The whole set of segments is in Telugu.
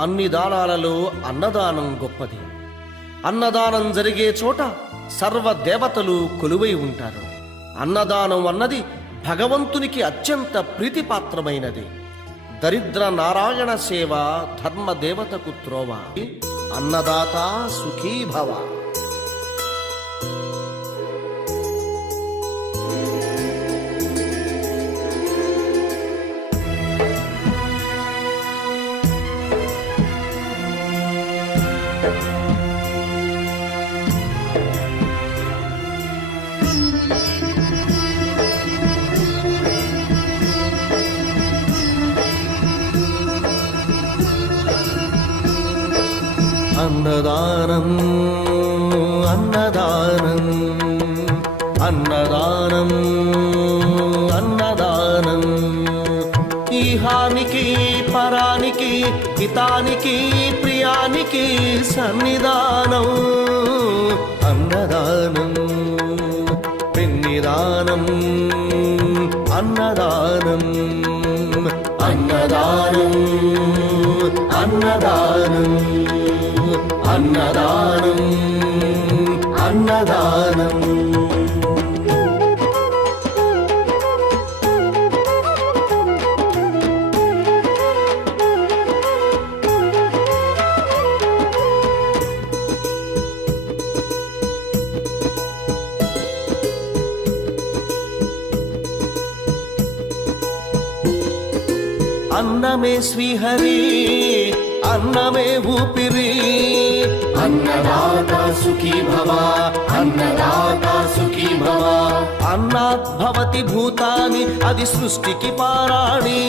అన్ని దానాలలో అన్నదానం గొప్పది. అన్నదానం జరిగే చోట సర్వ దేవతలు కొలువై ఉంటారు. అన్నదానం అన్నది భగవంతునికి అత్యంత ప్రీతిపాత్రమైనది. దరిద్ర నారాయణ సేవ ధర్మదేవతకు త్రోవ. అన్నదాత సుఖీభవ. అన్నదానం అన్నదానం అన్నదానం అన్నదానం. ఈహానికి పరానికి హితానికి ప్రియానికి సన్నిధానం. అన్నదానం పిన్నిదానం. అన్నదానం అన్నదానం అన్నదానం అన్నదానం అన్నదానం. అన్నమే శ్రీహరి అన్నమే ఊపిరి. అన్నదాత సుఖీ భవ. అన్నదాత సుఖీ భవ. అన్నాత్ భవతి భూతాని అది సృష్టికి పారాణి.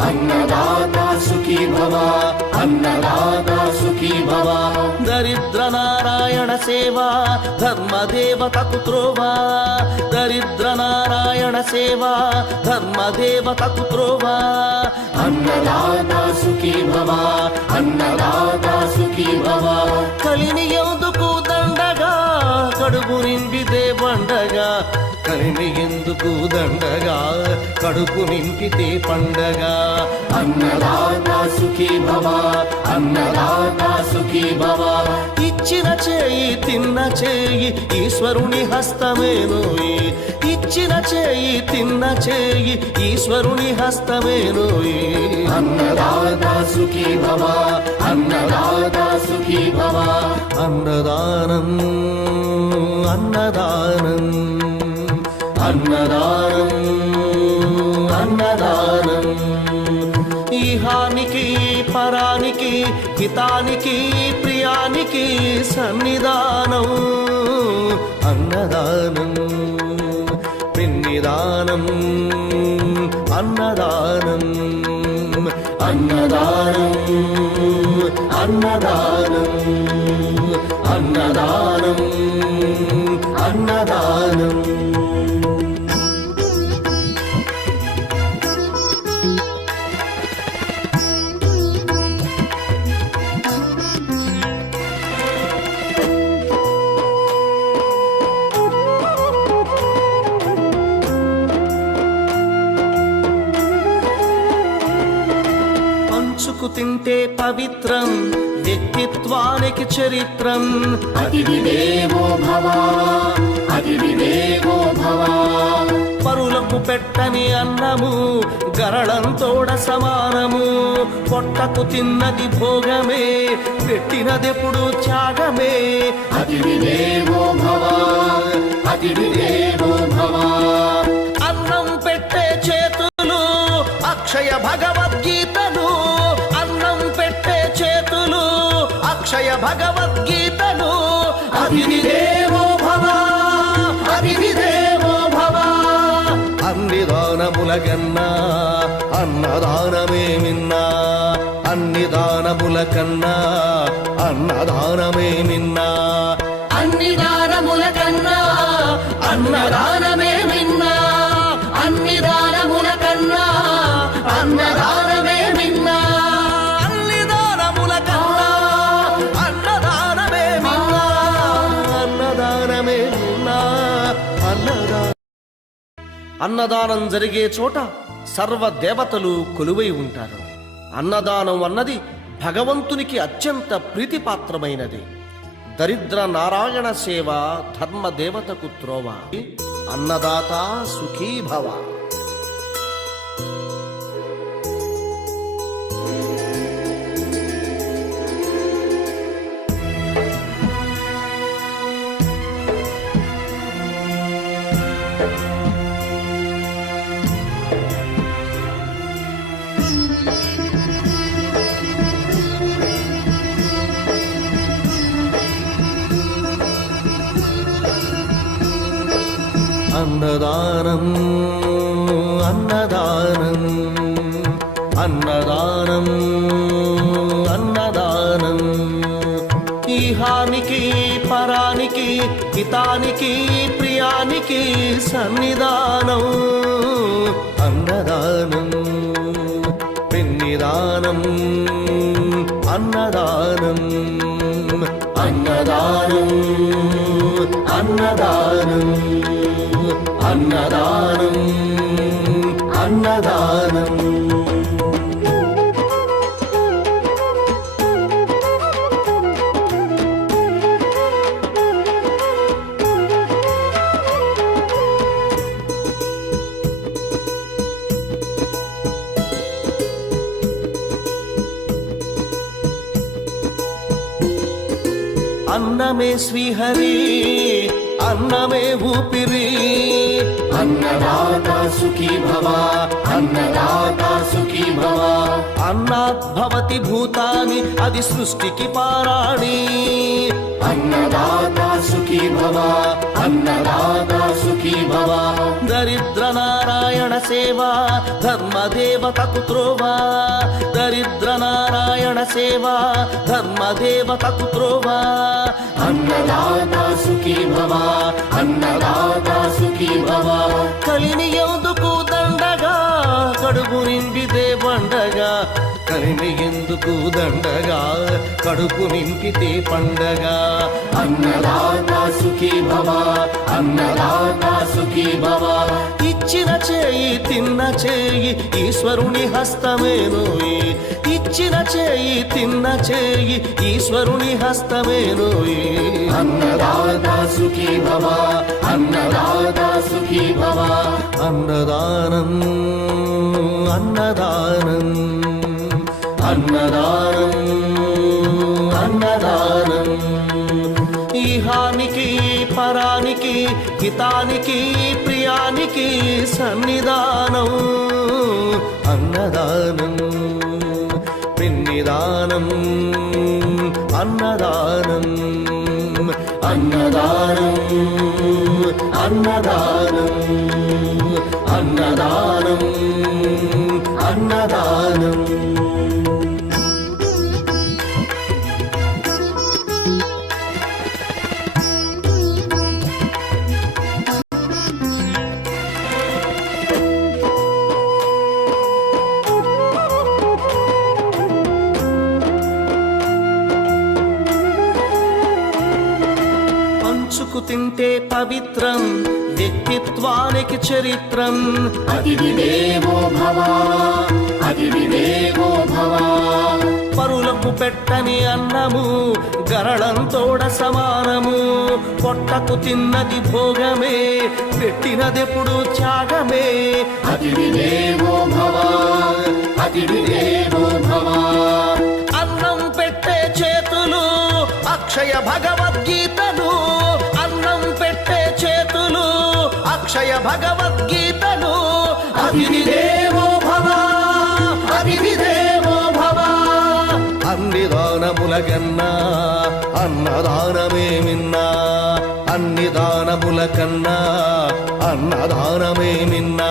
అన్నదాత సుఖీ భవ. అన్నదాత సుఖీ భవ. దరిద్ర నారాయణ సేవ ధర్మదేవతకు త్రోవ. దరిద్ర నారాయణ సేవ ధర్మదేవతకు త్రోవ. అన్నదాత సుఖీ భవ. అన్నదాత సుఖీ భవ. కలిని ఎందుకు దండగా కడుపు నింపితే పండగా. కలిని ఎందుకు దండగా కడుపు నింపితే పండగ. అన్నదాత సుఖీ భవ. అన్నదాత సుఖీ భవ. ఇచ్చిన చేయి తిన్న చేయి ఈశ్వరుని హస్తమేనోయి. ఇచ్చిన చేయి తిన్న చేయి ఈశ్వరుని హస్తమేనోయి. అన్నదాత సుఖీ భవ. అన్నదాత సుఖీ భవ. అన్నదానం అన్నదానం అన్నదానం అన్నదానం. ఈహానికి పరానికి హితానికి ప్రియానికి సన్నిధానం. అన్నదానం పిన్నిదానం. అన్నదానం అన్నదానం అన్నదానం అన్నదానం అన్నదానం. పంచుకు తింటే పవిత్రం వ్యక్తిత్వానికి చరిత్రం. అతిథి దేవో భవ. అతిథి దేవో భవ. పరులకు పెట్టని అన్నము గరళంతోడ సమానము. పొట్టకు తిన్నది భోగమే పెట్టినదెప్పుడు త్యాగమే. అతిథి దేవో భవ. అతిథి దేవో భవ. అన్నం పెట్టే చేతులు అక్షయ భగవద్గీతలు. అన్నం పెట్టే చేతులు అక్షయ భగవద్గీతలు. అతిథి దేవో భవ. అతిథి దేవో భవ. అన్ని దానముల కన్నా అన్నదానమే మిన్నా. అన్ని దానముల కన్నా అన్నదానమే మిన్నా. అన్ని దానముల కన్నా అన్నదానమే మిన్నా. అన్ని దానముల కన్నా అన్నదానమే మిన్నా. అన్ని దానముల కన్నా అన్నదానమే మిన్నా. అన్నదానమే మిన్నా. అన్నదానం జరిగే చోట సర్వ దేవతలు కొలువై ఉంటారు. అన్నదానం అన్నది భగవంతునికి అత్యంత ప్రీతిపాత్రమైనది. దరిద్ర నారాయణ సేవ ధర్మదేవతకు త్రోవ. అన్నదాత సుఖీ భవ. అన్నదానం అన్నదానం అన్నదానం అన్నదానం. ఈహానికి పరానికి హితానికి ప్రియానికి సన్నిధానం. అన్నదానం పిన్నిదానం. అన్నదానం అన్నదానం అన్నదానం అన్నదానం అన్నదానం. అన్నమే శ్రీహరి అన్నమే ఊపిరి. అన్నదాత సుఖీ భవ. అన్నదాత సుఖీ భవ. అన్నాద్భవతి భూతాని అది సృష్టికి పారాణి. అన్నదాత సుఖీ భవ. అన్నదాత సుఖీ భవ. దరిద్ర నారాయణ సేవ ధర్మదేవతకు త్రోవ. దరిద్ర నారాయణ సేవ ధర్మదేవతకు త్రోవ. అన్నదాత సుఖీ భవ. అన్నదాత సుఖీ భవ. కలిని ఎందుకు దండగా కడుపు నింపితే పండగా. కలిని ఎందుకు దండగా కడుపు నింపితే పండగ. అన్నదాత సుఖీ భవ. అన్నదాత సుఖీ భవ. ఇచ్చిన చేయి తిన్న చేయి ఈశ్వరుని హస్తమేనోయి. ఇచ్చిన చేయి తిన్న చేయి ఈశ్వరుని హస్తమేనోయి. అన్నదాత సుఖీ భవ. అన్నదాత సుఖీ భవ. అన్నదానం అన్నదానం అన్నదానం అన్నదానం. ఈహానికి పరానికి హితానికి ప్రియానికి సన్నిధానం. అన్నదానం పిన్నిదానం. అన్నదానం అన్నదానం అన్నదానం అన్నదానం అన్నదానం. పంచుకు తింటే పవిత్రం వ్యక్తిత్వానికి చరిత్రం. అతిథి దేవో భవ. అతిథి దేవో భవ. పరులకు పెట్టని అన్నము గరళంతోడ సమానము. పొట్టకు తిన్నది భోగమే పెట్టినదెప్పుడు త్యాగమే. అతిథి దేవో భవ. అతిథి దేవో భవ. అన్నం పెట్టే చేతులు అక్షయ భగవద్గీతలు. అన్నం పెట్టే చేతులు అక్షయ భగవద్గీతలు. అతిథి దేవో భవ. అతిథి దేవో భవ. అన్ని దానముల కన్నా అన్నదానమే మిన్నా. అన్ని దానముల కన్నా అన్నదానమే మిన్నా.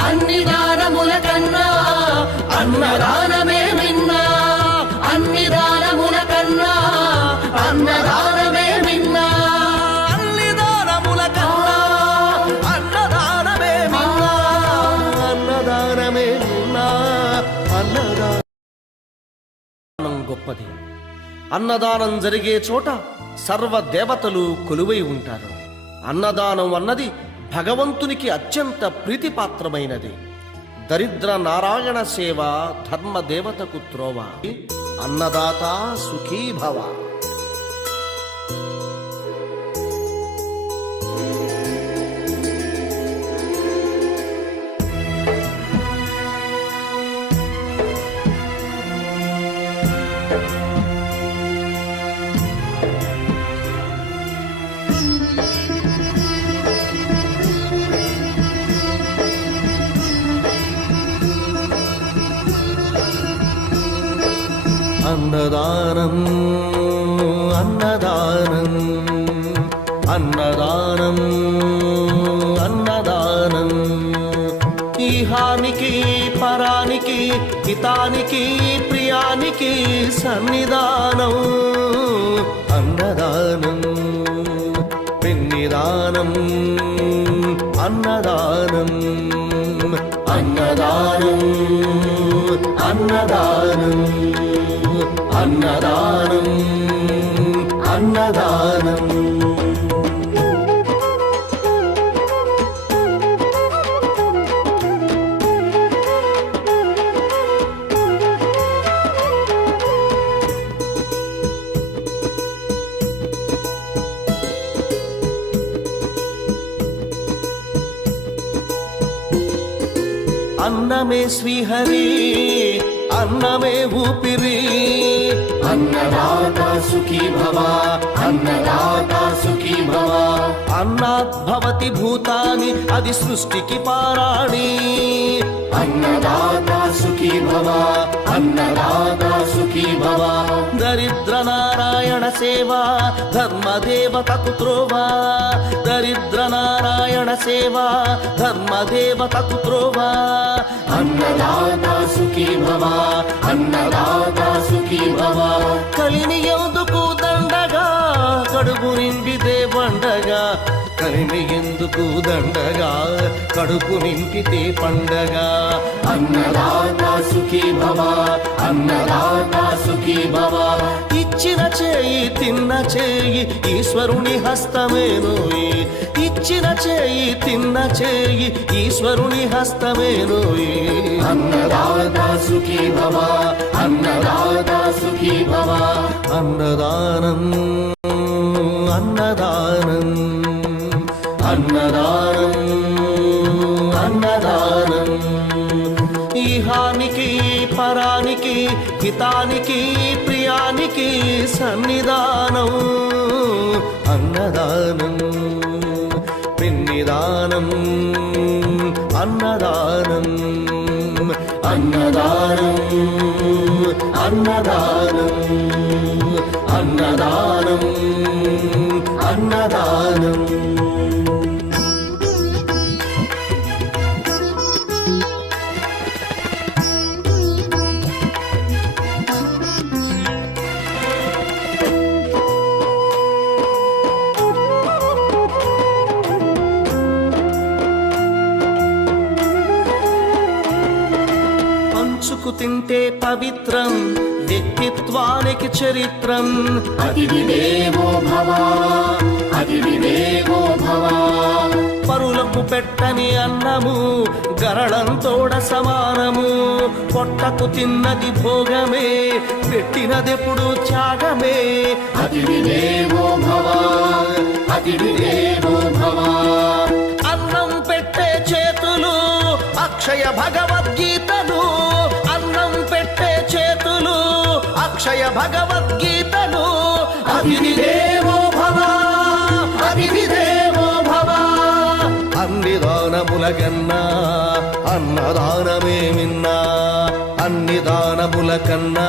అన్ని దానముల కన్నా అన్నదానమే మిన్నా. అన్ని దానముల కన్నా అన్నదానమే మిన్నా. అన్ని దానముల కన్నా అన్నదానమే మిన్నా. అన్నదానమే మిన్నా. అన్నదానం గొప్పది. అన్నదానం జరిగే చోట సర్వ దేవతలు కొలువై ఉంటారు. అన్నదానం అన్నది భగవంతునికి అత్యంత ప్రీతిపాత్రమైనది. దరిద్ర నారాయణ సేవ ధర్మదేవతకు త్రోవ. అన్నదాత సుఖీ భవ. అన్నదానం అన్నదానం అన్నదానం అన్నదానం ఈహానికి పరానికి హితానికి ప్రియానికి సన్నిధానం అన్నదానం పిన్నిదానం అన్నదానం అన్నదానం అన్నదానం అన్నదానం అన్నదానం. అన్నమే శ్రీహరి అన్నమే ఊపిరి అన్నదాత సుఖీ భవ అన్నదాత సుఖీ భవ. అన్నాత్ భవతి భూతాని అది సృష్టికి పారాణి అన్నదాత సుఖీ భవ అన్నదాత సుఖీ భవ. దరిద్ర నారాయణ సేవా ధర్మదేవతకు త్రోవా దరిద్ర నారాయణ సేవా ధర్మదేవతకు త్రోవా. అన్నదాత సుఖీ భవ అన్నదాత సుఖీ భవ. కలిని ఎందుకు దండగా కడుపు నిండితే పండగా కలిని ఎందుకు దండగా కడుపు నింపితే పండగ. అన్నదాత సుఖీ భవ అన్నదాత సుఖీ భవ. ఇచ్చిన చేయి తిన్న చేయి ఈశ్వరుని హస్తమేనోయి ఇచ్చిన చేయి తిన్న చేయి ఈశ్వరుని హస్తమేనోయి. అన్నదాత సుఖీ భవ అన్నదాత సుఖీ భవ. అన్నదానం అన్నదానం అన్నదానం అన్నదానం ఈహానికి పరానికి హితానికి ప్రియానికి సన్నిధానం అన్నదానం పిన్నిదానం అన్నదానం అన్నదానం అన్నదానం అన్నదానం అన్నదానం. పంచుకు తింటే పవిత్రం వ్యక్తిత్వానికి చరిత్రం. అతిథి దేవో భవ అతిథి దేవో భవ. పరులకు పెట్టని అన్నము గరళంతోడ సమానము. పొట్టకు తిన్నది భోగమే పెట్టినదెప్పుడు త్యాగమే. అతిథి దేవో భవ అతిథి దేవో భవ. అన్నం పెట్టే చేతులు అక్షయ భగవద్గీతలు అన్నం పెట్టే చేతులు అక్షయ భగవద్గీతలు. అతిథి దేవో భవ అతిథి దేవో భవ. అన్ని దానముల కన్నా అన్నదానమే మిన్నా అన్ని దానముల కన్నా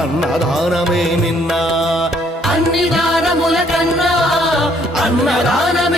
అన్నదానమే మిన్నా అన్ని దానముల కన్నా అన్నదానమే